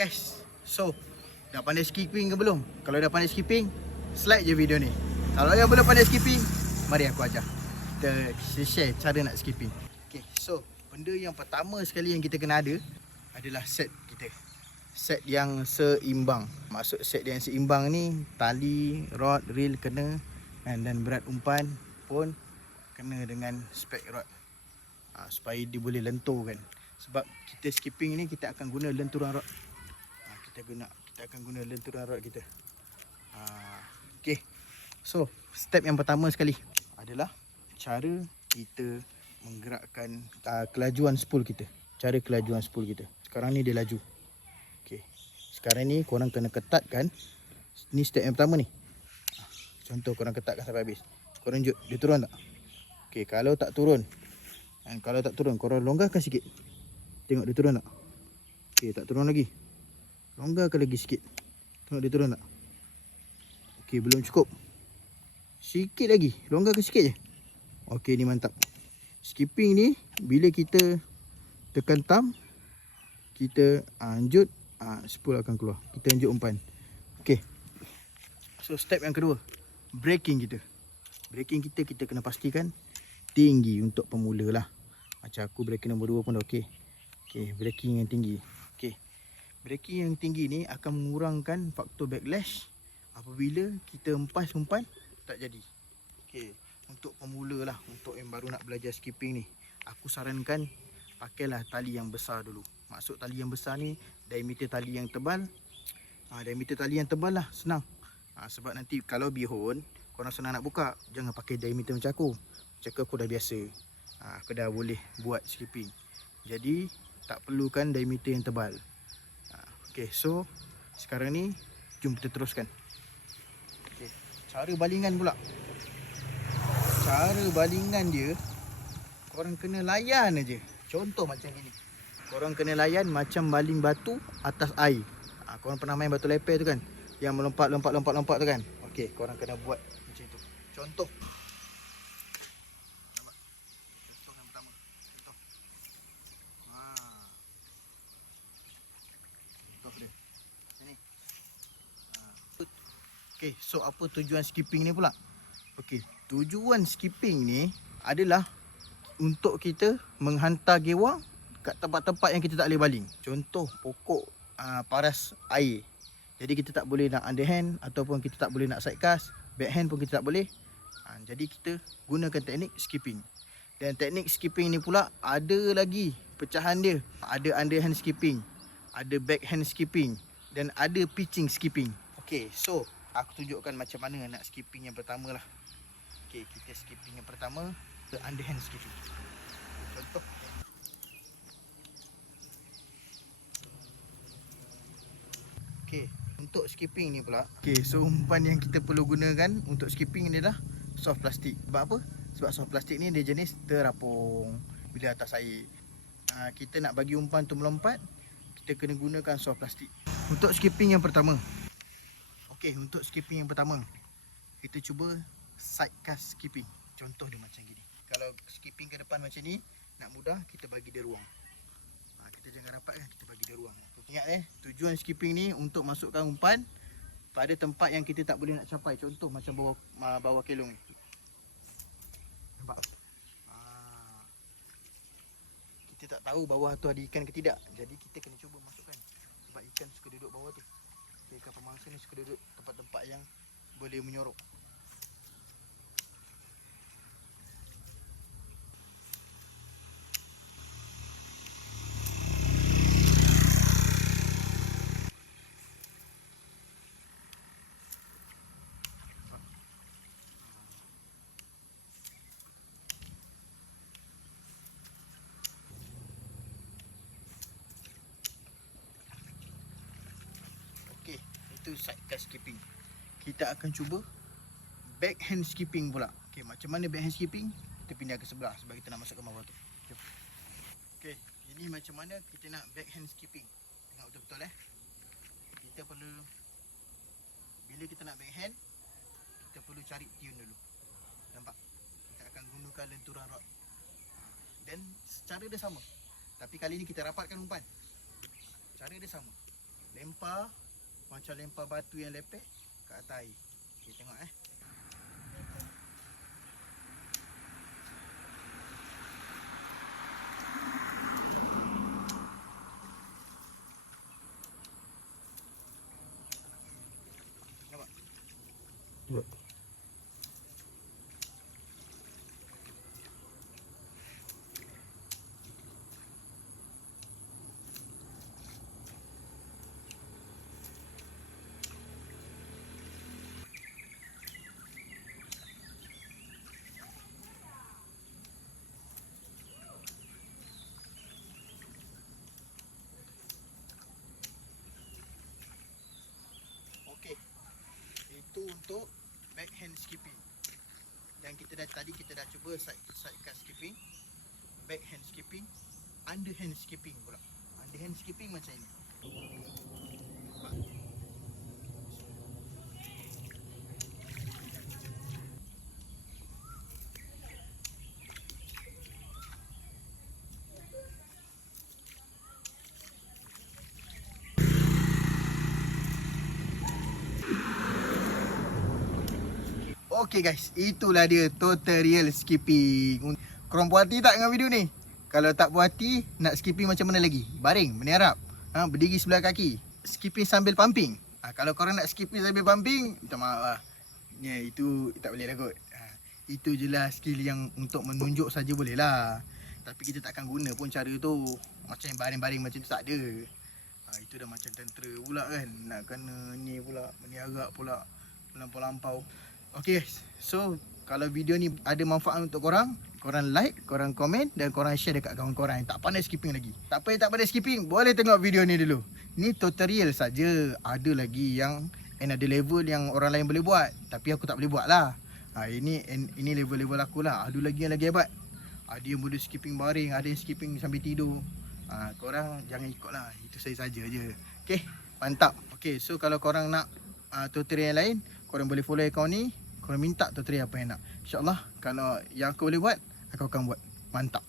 guys. So, dah pandai skipping ke belum? Kalau dah pandai skipping, slide je video ni. Kalau yang belum pandai skipping, mari aku ajar. Kita share cara nak skipping. Okay, so benda yang pertama sekali yang kita kena ada adalah set kita. Set yang seimbang. Maksud set yang seimbang ni, tali, rod, reel kena, dan berat umpan pun kena dengan spek rod. Supaya dia boleh lentur kan. Sebab kita skipping ni kita akan guna lenturan rod. Kita akan guna lenturan rod kita. Okay. So, step yang pertama sekali adalah cara kita menggerakkan kelajuan spool kita. Cara kelajuan spool kita. Sekarang ni dia laju. Okay. Sekarang ni korang kena ketatkan. Ni step yang pertama ni. Contoh korang ketatkan sampai habis. Korang jut, dia turun tak? Okay, kalau tak turun, korang longgarkan sikit. Tengok dia turun tak? Okay, tak turun lagi. Longgarkan lagi sikit. Tengok dia turun tak? Okay, belum cukup. Sikit lagi. Longgarkan sikit je. Okay, ni mantap. Skipping ni, bila kita tekan thumb, kita anjut, spool akan keluar. Kita anjut umpan. Okay. So, step yang kedua. Braking kita. Braking kita kena pastikan tinggi untuk pemula lah. Macam aku braking nombor 2 pun dah okey. Okay, braking yang tinggi. Okay. Braking yang tinggi ni akan mengurangkan faktor backlash apabila kita empas umpan tak jadi. Okay. Untuk pemula lah, untuk yang baru nak belajar skipping ni, aku sarankan pakailah tali yang besar dulu. Maksud tali yang besar ni, diameter tali yang tebal. Diameter tali yang tebal lah, senang. Sebab nanti kalau bihun, korang senang nak buka, jangan pakai diameter macam aku. Macam aku dah biasa. Aku dah boleh buat skipping. Jadi, tak perlukan diameter yang tebal. Okay, so sekarang ni jom kita teruskan. Okay, cara balingan pula. Cara balingan dia, korang kena layan aja. Contoh macam gini. Korang kena layan macam baling batu atas air. Korang pernah main batu lepar tu kan? Yang melompat tu kan? Okay, korang kena buat macam tu. Contoh. Contoh yang pertama. Contoh. Contoh dia. Sini. Okay, so apa tujuan skipping ni pula? Okay, tujuan skipping ni adalah untuk kita menghantar gewang kat tempat-tempat yang kita tak boleh baling. Contoh pokok paras air. Jadi kita tak boleh nak underhand ataupun kita tak boleh nak sidecast, backhand pun kita tak boleh. Jadi kita gunakan teknik skipping. Dan teknik skipping ni pula ada lagi pecahan dia. Ada underhand skipping, ada backhand skipping dan ada pitching skipping. Okay, so aku tunjukkan macam mana nak skipping yang pertama lah. Okay, kita skipping yang pertama, underhand skipping. Contoh. Okay, untuk skipping ni pula. Okay, so umpan yang kita perlu gunakan untuk skipping ni adalah soft plastik. Sebab apa? Sebab soft plastik ni dia jenis terapung bila atas air. Kita nak bagi umpan tu melompat, kita kena gunakan soft plastik. Untuk skipping yang pertama. Okay, untuk skipping yang pertama, kita cuba sidecast skipping. Contoh dia macam gini. Kalau skipping ke depan macam ni, nak mudah, kita bagi dia ruang. Kita jangan rapat kan, kita bagi dia ruang. Ingat tujuan skipping ni untuk masukkan umpan pada tempat yang kita tak boleh nak capai. Contoh macam bawah kelong ni. Nampak? Kita tak tahu bawah tu ada ikan ke tidak. Jadi kita kena cuba masukkan. Sebab ikan suka duduk bawah tu. Ikan pemangsa ni suka duduk tempat-tempat yang boleh menyorok. Itu sidecast skipping. Kita akan cuba backhand skipping pula. Okay, macam mana backhand skipping? Kita pindah ke sebelah sebab kita nak masukkan bawah tu. Okay, ini macam mana kita nak backhand skipping. Tengok betul-betul Kita perlu, bila kita nak backhand, kita perlu cari tune dulu. Nampak? Kita akan gunakan lenturan rod. Dan cara dia sama. Tapi kali ni kita rapatkan umpan. Cara dia sama. lempar macam lempar batu yang lepek ke atas air. Okay, tengok nampak? Buat. Okey. Itu untuk backhand skipping. Dan tadi kita dah cuba side cut skipping, backhand skipping, underhand skipping pula. Underhand skipping macam ini. Okay guys, itulah dia tutorial skipping. Korang puas hati tak dengan video ni? Kalau tak puas hati, nak skipping macam mana lagi? Baring, meniarap, berdiri sebelah kaki, skipping sambil pumping. Kalau korang nak skipping sambil pumping, minta maaf lah. Ya, itu tak boleh lah kot. Itu je lah skill yang untuk menunjuk saja boleh lah. Tapi kita takkan guna pun cara tu. Macam yang baring-baring macam tu tak ada. Itu dah macam tentera pula kan. Nak kena ni pula, meniarap pula, melampau-lampau. Okay guys, so kalau video ni ada manfaat untuk korang, korang like, korang komen dan korang share dekat kawan korang yang tak pandai skipping lagi. Tak payah tak pandai skipping, boleh tengok video ni dulu. Ni tutorial saja. Ada lagi yang another level yang orang lain boleh buat, tapi aku tak boleh buat lah. Ini level-level aku lah. Ada lagi yang lagi hebat. Ada yang boleh skipping baring, ada yang skipping sambil tidur. Korang jangan ikut lah. Itu saya saja je. Okay, mantap. Okay, so kalau korang nak tutorial yang lain, korang boleh follow akaun ni. Korang minta tutorial apa yang nak. InsyaAllah kalau yang aku boleh buat, aku akan buat. Mantap.